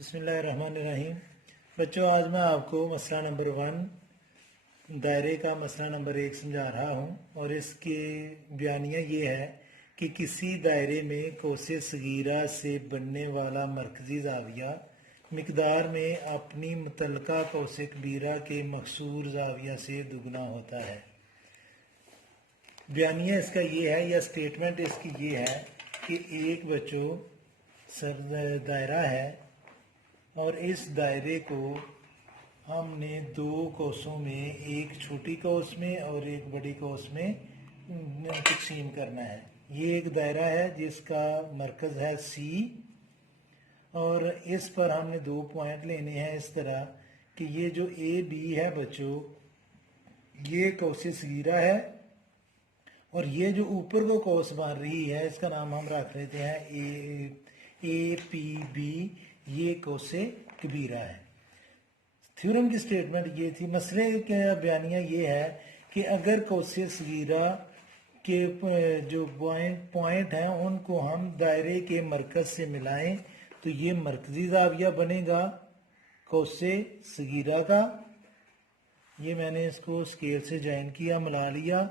बिस्मिल्लाहिर्रहमानिर्रहीम। बच्चों, आज मैं आपको मसला नंबर 1 दायरे का मसला नंबर 1 समझा रहा हूँ और इसके बयानिया ये है कि किसी दायरे में कौसे सगीरा से बनने वाला मरकजी जाविया मिकदार में अपनी मुतलका कौसे कबीरा के मकसूर जाविया से दुगना होता है। बयानिया इसका ये है या स्टेटमेंट इसकी ये है कि एक बच्चों दायरा है और इस दायरे को हमने दो कोसों में, एक छोटी कोस में और एक बड़ी कोस में तकसीम करना है। ये एक दायरा है जिसका मरकज़ है सी और इस पर हमने 2 पॉइंट लेने हैं इस तरह कि ये जो ए बी है बच्चों, ये कौसे सगीरा है और ये जो ऊपर को कौस बन रही है इसका नाम हम रख लेते हैं ए पी बी, ये कौसे कबीरा है। थ्योरम की स्टेटमेंट ये थी। मसले का बयानिया ये है कि अगर कौसे सगीरा के जो पॉइंट हैं उनको हम दायरे के मरकज से मिलाएं तो ये मरकजी जाविया बनेगा कौसे सगीरा का। ये मैंने इसको स्केल से ज्वाइन किया, मिला लिया,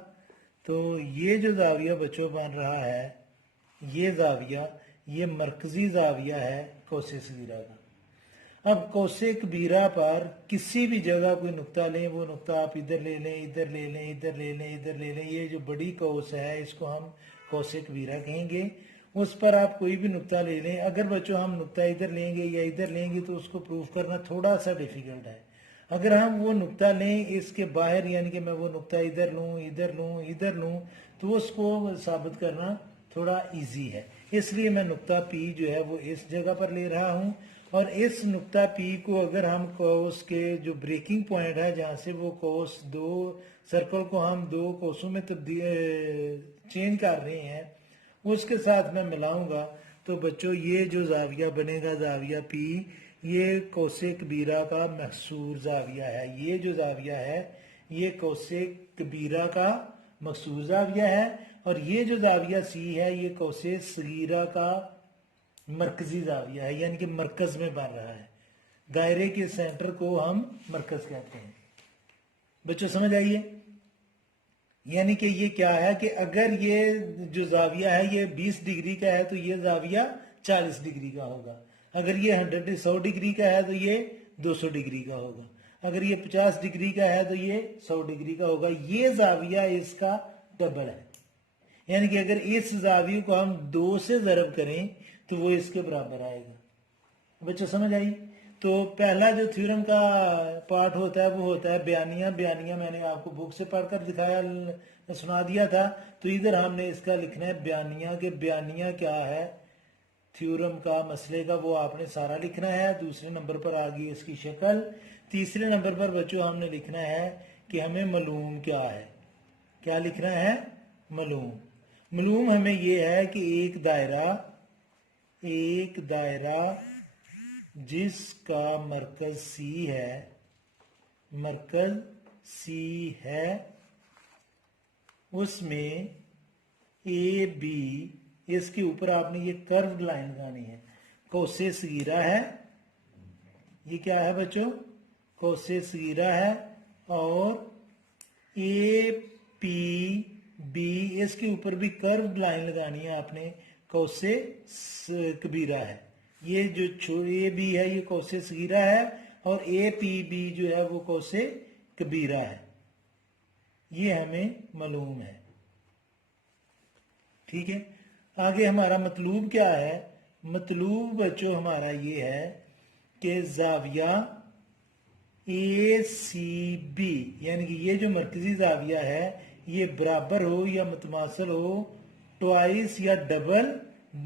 तो ये जो जाविया बच्चों बन रहा है ये जाविया, ये मरकजी जाविया है कौसे सगीरा का। अब कौसे कबीरा पर किसी भी जगह कोई नुक्ता लें, वो नुक्ता आप इधर ले लें, इधर ले लें, इधर ले लें, इधर ले लें, ये जो बड़ी कौस है इसको हम कौसे कबीरा कहेंगे। उस पर आप कोई भी नुक्ता ले लें। अगर बच्चों हम नुक्ता इधर लेंगे या इधर लेंगे तो उसको प्रूफ करना थोड़ा सा डिफिकल्ट है। अगर हम वो नुक्ता लें इसके बाहर, यानी कि मैं वो नुक्ता इधर लूँ, इधर लूँ, इधर लूँ, तो उसको साबित करना थोड़ा इजी है। इसलिए मैं नुक्ता पी जो है वो इस जगह पर ले रहा हूँ और इस नुक्ता पी को अगर हम कोस के जो ब्रेकिंग पॉइंट है जहाँ से वो कोस दो सर्कल को हम दो कोसों में चेंज कर रहे हैं उसके साथ मैं मिलाऊंगा तो बच्चों ये जो जाविया बनेगा जाविया पी, ये कौसे कबीरा का मकसूर जाविया है। ये जो जाविया है ये कौसे कबीरा का मकसूर जाविया है और ये जो जाविया सी है ये कौसे सगीरा का मरकजी जाविया है, यानी कि मरकज में बन रहा है। दायरे के सेंटर को हम मरकज कहते हैं। बच्चों समझ आइए, यानी कि ये क्या है कि अगर ये जो जाविया है ये 20 डिग्री का है तो ये जाविया 40 डिग्री का होगा। अगर ये 100 डिग्री का है तो ये 200 डिग्री का होगा। अगर ये 50 डिग्री का है तो ये 100 डिग्री का होगा। ये जाविया इसका डबल है, यानी कि अगर इस जाविये को हम 2 से ज़रब करें तो वो इसके बराबर आएगा। बच्चों समझ आई। तो पहला जो थ्योरम का पार्ट होता है वो होता है बयानिया। बयानिया मैंने आपको बुक से पढ़कर दिखाया, सुना दिया था। तो इधर हमने इसका लिखना है बयानिया के बयानिया क्या है थ्योरम का, मसले का, वो आपने सारा लिखना है। दूसरे नंबर पर आ गई इसकी शक्ल। तीसरे नंबर पर बच्चों हमने लिखना है कि हमें मालूम क्या है। क्या लिखना है? मालूम। मालूम हमें ये है कि एक दायरा जिसका मरकज सी है, उसमें ए बी, इसके ऊपर आपने ये कर्व लाइन लगानी है। कौसे सगीरा है, ये क्या है बच्चों? कौसे सगीरा है और ए पी बी, इसके ऊपर भी कर्व लाइन लगानी है आपने। कौसे कबीरा है। ये जो ए बी है ये कौसे सगीरा है और ए पी बी जो है वो कौसे कबीरा है। ये हमें मालूम है। ठीक है, आगे हमारा मतलूब क्या है? मतलूब बच्चों हमारा ये है कि जाविया ए सी बी, यानी कि ये जो मरकजी जाविया है ये बराबर हो या मुतमासल हो ट्वाइस या डबल।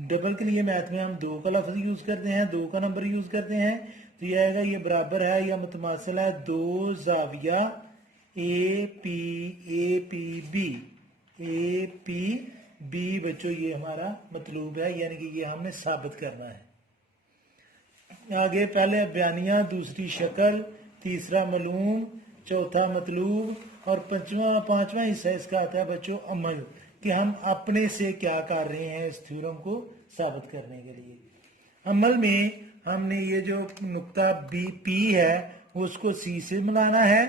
डबल के लिए मैथ में हम 2 का लफ्ज यूज करते हैं, 2 का नंबर यूज करते हैं। तो ये आएगा ये बराबर है या मुतमासल है 2 जाविया ए पी बी। बच्चों ये हमारा मतलूब है, यानी कि ये हमने साबित करना है। आगे पहले बयानिया, दूसरी शक्ल, तीसरा मालूम, चौथा मतलूब और पांचवा हिस्सा इसका आता है बच्चों अमल, कि हम अपने से क्या कर रहे हैं इस थ्योरम को साबित करने के लिए। अमल में हमने ये जो नुक्ता बी पी है उसको सी से मिलाना है,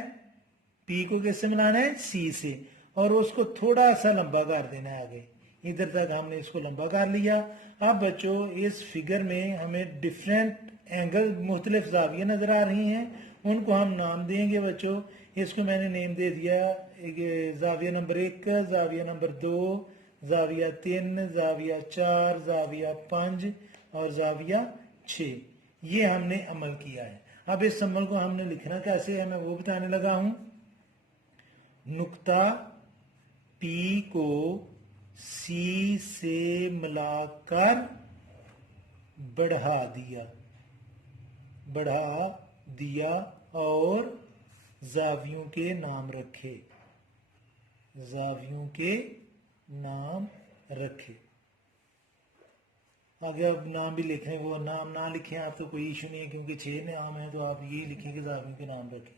पी को किससे मिलाना है, सी से, और उसको थोड़ा सा लंबा कर देना है आगे, इधर तक हमने इसको लंबा कर लिया। अब बच्चों इस फिगर में हमें डिफरेंट एंगल, मुख्तलिफ जाविया नजर आ रही हैं, उनको हम नाम देंगे बच्चों। इसको मैंने नेम दे दिया जाविया नंबर 1, जाविया नंबर 2, जाविया 3, जाविया 4, जाविया 5 और जाविया 6। ये हमने अमल किया है। अब इस अमल को हमने लिखना कैसे है मैं वो बताने लगा हूं। नुक्ता P को C से मिलाकर बढ़ा दिया और जावियों के नाम रखे, आगे आप नाम भी लिख रहे हैं, वो नाम ना लिखें आप तो कोई इशू नहीं है, क्योंकि 6 नाम है तो आप यही लिखेंगे जावियों के नाम रखें।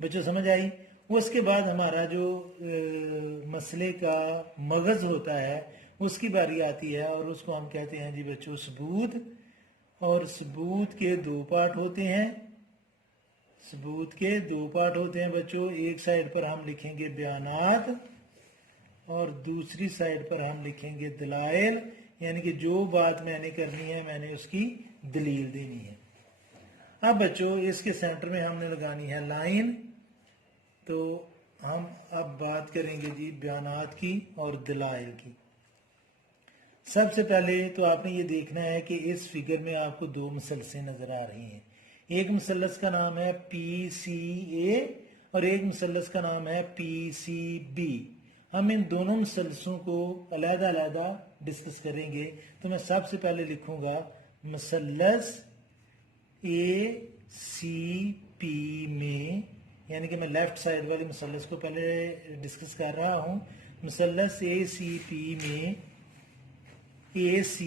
बच्चों समझ आई। उसके बाद हमारा जो मसले का मगज होता है उसकी बारी आती है, और उसको हम कहते हैं जी बच्चों सबूत। और सबूत के दो पार्ट होते हैं बच्चों। एक साइड पर हम लिखेंगे बयानात और दूसरी साइड पर हम लिखेंगे दलाइल, यानी कि जो बात मैंने करनी है मैंने उसकी दलील देनी है। अब बच्चों इसके सेंटर में हमने लगानी है लाइन। तो हम अब बात करेंगे जी बयानात की और दलाइल की। सबसे पहले तो आपने ये देखना है कि इस फिगर में आपको दो मुसलसें नजर आ रही हैं। एक मुसल्लस का नाम है PCA और एक मुसल्लस का नाम है PCB। हम इन दोनों मुसल्लसों को अलग-अलग डिस्कस करेंगे। तो मैं सबसे पहले लिखूंगा मुसल्लस ACP में, यानी कि मैं लेफ्ट साइड वाले मुसल्लस को पहले डिस्कस कर रहा हूं। मुसल्लस ACP में AC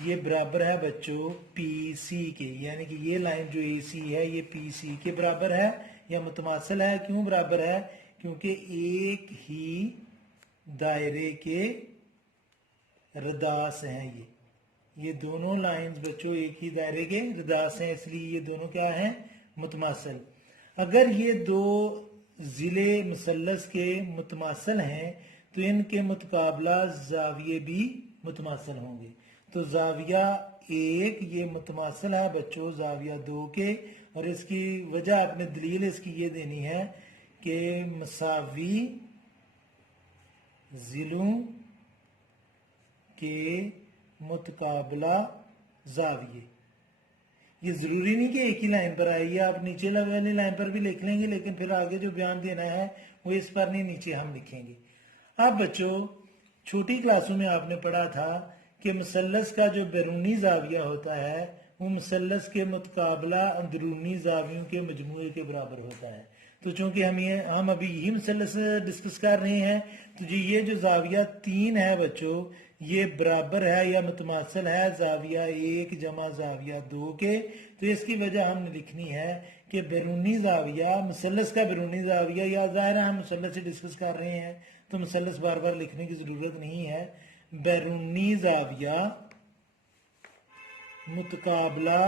ये बराबर है बच्चों PC के, यानी कि ये लाइन जो AC है ये PC के बराबर है या मुतमासिल है। क्यों बराबर है? क्योंकि एक ही दायरे के रदास हैं ये दोनों लाइंस बच्चों एक ही दायरे के रदास हैं, इसलिए ये दोनों क्या हैं? मुतमासिल। अगर ये दो जिले मुसल्लस के मुतमासिल हैं तो इनके मुतकाबला जाविये भी मुतमासिल होंगे। तो जाविया 1 ये मुतमासिल है बच्चों जाविया 2 के, और इसकी वजह अपने दलील इसकी ये देनी है कि मसावी जिलों के मुतकाबला जाविये। ये जरूरी नहीं कि एक ही लाइन पर आए, आप नीचे वाली लाइन पर भी लिख लेंगे, लेकिन फिर आगे जो बयान देना है वो इस पर नहीं, नीचे हम लिखेंगे। अब बच्चों छोटी क्लासों में आपने पढ़ा था कि मुसल्लस का जो बैरूनी जाविया होता है वो मुसल्लस के मुतकाबला अंदरूनी जावियों के मजमूए के बराबर होता है। तो चूंकि हम अभी यही मुसल्लस डिस्कस कर रहे हैं, तो जी ये जो जाविया 3 है बच्चों ये बराबर है या मुतमासिल है जाविया 1 जमा जाविया 2 के। तो इसकी वजह हमने लिखनी है कि बैरूनी जाविया, मुसल्लस का बैरूनी जाविया, या ज़ाहिर है हम मुसल्लस से डिस्कस कर रहे हैं तो मुसल्लस बार बार लिखने की जरूरत नहीं है। बैरूनी जाविया मुतकाबला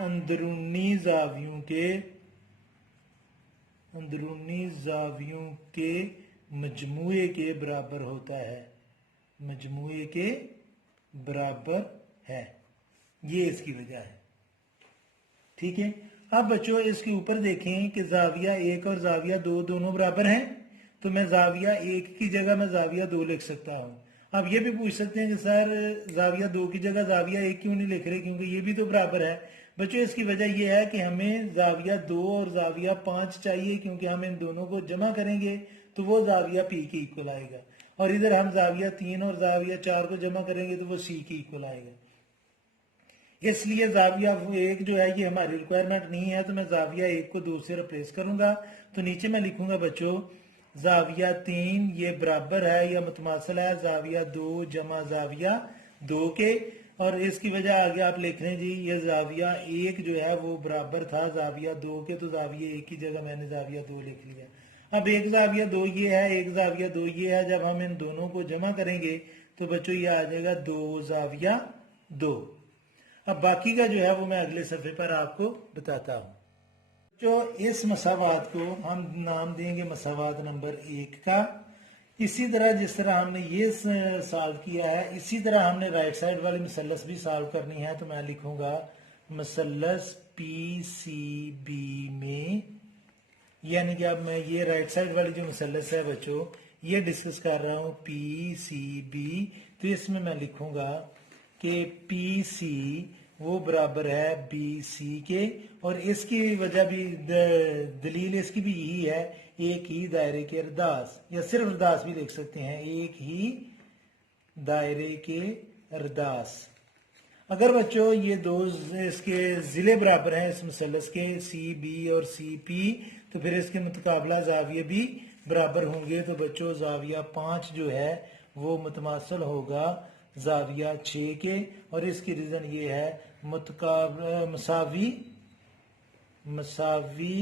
अंदरूनी जावियों के मजमूए के बराबर होता है, मजमूए के बराबर है। ये इसकी वजह है। ठीक है। अब बच्चों इसके ऊपर देखें कि जाविया 1 और जाविया 2 दोनों बराबर हैं, तो मैं जाविया 1 की जगह मैं जाविया 2 लिख सकता हूं। अब ये भी पूछ सकते हैं कि सर जाविया 2 की जगह जाविया 1 क्यों नहीं लिख रहे, क्योंकि ये भी तो बराबर है। बच्चों इसकी वजह यह है कि हमें जाविया 2 और जाविया 5 चाहिए, क्योंकि हम इन दोनों को जमा करेंगे तो वो जाविया P के इक्वल आएगा, और इधर हम जाविया 3 और जाविया 4 को जमा करेंगे तो वो C के इक्वल आएगा। इसलिए जाविया 1 जो है ये हमारी रिक्वायरमेंट नहीं है, तो मैं जाविया 1 को 2 से रिप्लेस करूंगा। तो नीचे मैं लिखूंगा बच्चों जाविया 3 ये बराबर है या मुतमासिल है जाविया 2 जमा जाविया 2 के, और इसकी वजह आगे आप लिख रहे हैं जी ये जाविया 1 जो है वो बराबर था जाविया 2 के, तो जाविया 1 की जगह मैंने जाविया 2 लिख लिया। अब एक जाविया 2 ये है, एक जाविया 2 ये है, जब हम इन दोनों को जमा करेंगे तो बच्चों ये आ जाएगा 2 जाविया 2। अब बाकी का जो है वो मैं अगले सफ़े पर आपको बताता हूँ। जो इस मसावात को हम नाम देंगे मसावात नंबर 1 का। इसी तरह जिस तरह हमने ये सॉल्व किया है, इसी तरह हमने राइट साइड वाली मसलस भी सॉल्व करनी है। तो मैं लिखूंगा मसलस PCB में, यानी कि अब मैं ये राइट साइड वाली जो मसलस है बच्चों ये डिस्कस कर रहा हूँ PCB। तो इसमें मैं लिखूंगा कि PC वो बराबर है BC के, और इसकी वजह भी दलील इसकी भी यही है, एक ही दायरे के अरदास, या सिर्फ अरदास भी लिख सकते हैं, एक ही दायरे के अरदास। अगर बच्चों ये दो इसके जिले बराबर हैं इस मसलस के CB और CP, तो फिर इसके मुतकाबला जाविया भी बराबर होंगे। तो बच्चों जाविया 5 जो है वो मुतमासल होगा जाविया 6 के, और इसकी रीजन ये है मसावी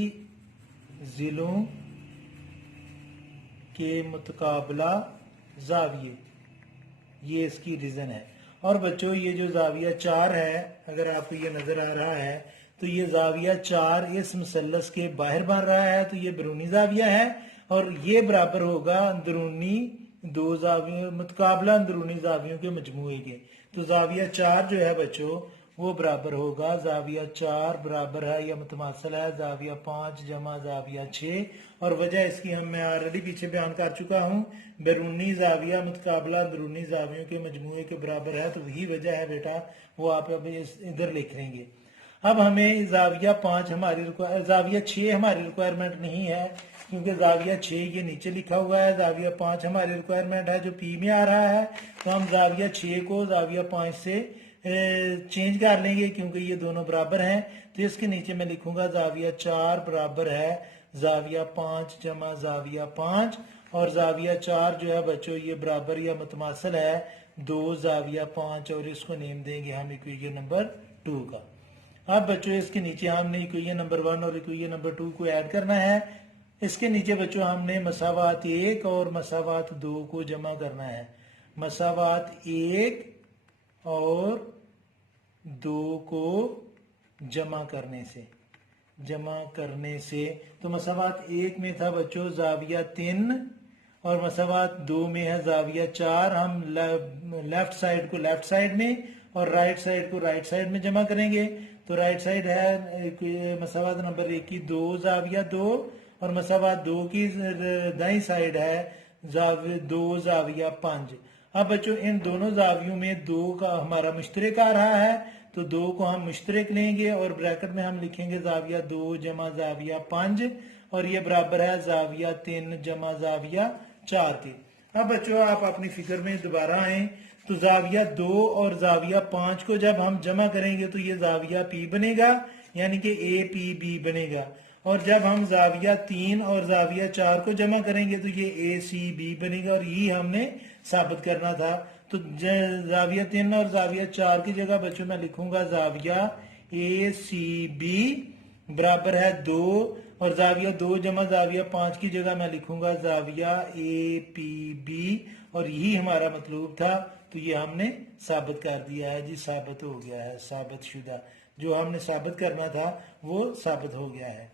जिलों के मुतकाबला जाविये, ये इसकी रीजन है। और बच्चों ये जो जाविया 4 है, अगर आपको ये नजर आ रहा है, तो ये जाविया 4 इस मुसल्लस के बाहर बन रहा है, तो ये बैरूनी जाविया है, और ये बराबर होगा अंदरूनी 2 जावियों मुतकाबला अंदरूनी जावियों के मजमूए के। तो जाविया 4 जो है बच्चों वो बराबर होगा, जाविया 4 बराबर है या मुतमासल है जाविया 5 जमा जाविया 6। और वजह इसकी मैं ऑलरेडी पीछे बयान कर चुका हूँ, बैरूनी जाविया मुतकाबला अंदरूनी जावियों के मजमूए के बराबर है, तो वही वजह है बेटा, वो आप अभी इधर लिख लेंगे। अब हमें जाविया 5 जाविया 6 हमारी रिक्वायरमेंट नहीं है, क्योंकि जाविया 6 ये नीचे लिखा हुआ है, जाविया 5 हमारी रिक्वायरमेंट है जो P में आ रहा है। तो हम जाविया 6 को जाविया 5 से चेंज कर लेंगे, क्योंकि ये दोनों बराबर हैं। तो इसके नीचे मैं लिखूंगा जाविया 4 बराबर है जाविया 5 जमा जाविया 5, और जाविया 4 जो है बच्चों ये बराबर या मुतमासल है 2 जाविया 5, और इसको नेम देंगे हम इक्वेशन नंबर 2 का। अब बच्चों इसके नीचे हमने इक्वेशन नंबर 1 और इक्वेशन नंबर 2 को ऐड करना है। इसके नीचे बच्चों हमने मसावात 1 और मसावात 2 को जमा करना है। मसावात 1 और 2 को जमा करने से तो मसावात 1 में था बच्चों जाविया 3, और मसावात 2 में है जाविया 4। हम लेफ्ट साइड को लेफ्ट साइड में और राइट साइड को राइट साइड में जमा करेंगे। तो राइट साइड है मसावात नंबर 1 की 2 जाविया 2, और मसावात 2 की दाईं साइड है 2 जाविया 5। अब बच्चों इन दोनों जावियों में 2 का हमारा मुश्तरक आ रहा है, तो 2 को हम मुश्तरक लेंगे और ब्रैकेट में हम लिखेंगे जाविया 2 जमा जाविया 5, और ये बराबर है जाविया 3 जमा जाविया 4 के। अब बच्चों आप अपनी फिगर में दोबारा आए, तो जाविया 2 और जाविया 5 को जब हम जमा करेंगे तो ये जाविया P बनेगा, यानी कि APB बनेगा। और जब हम जाविया 3 और जाविया 4 को जमा करेंगे तो ये ACB बनेगा, और यही हमने साबित करना था। तो जाविया 3 और जाविया 4 की जगह बच्चों मैं लिखूंगा जाविया ACB बराबर है 2, और जाविया 2 जमा जाविया 5 की जगह मैं लिखूंगा जाविया APB, और यही हमारा मतलूब था। तो ये हमने साबित कर दिया है जी, साबित हो गया है, साबित शुदा। जो हमने साबित करना था वो साबित हो गया है।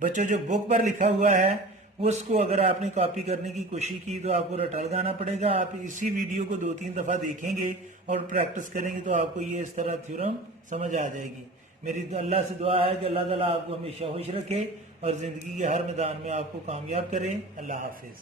बच्चों जो बुक पर लिखा हुआ है उसको अगर आपने कॉपी करने की कोशिश की तो आपको रटा लगाना पड़ेगा। आप इसी वीडियो को 2-3 दफा देखेंगे और प्रैक्टिस करेंगे तो आपको ये इस तरह थ्योरम समझ आ जाएगी। मेरी अल्लाह से दुआ है कि अल्लाह ताला आपको हमेशा खुश रखे और जिंदगी के हर मैदान में आपको कामयाब करे। अल्लाह हाफिज।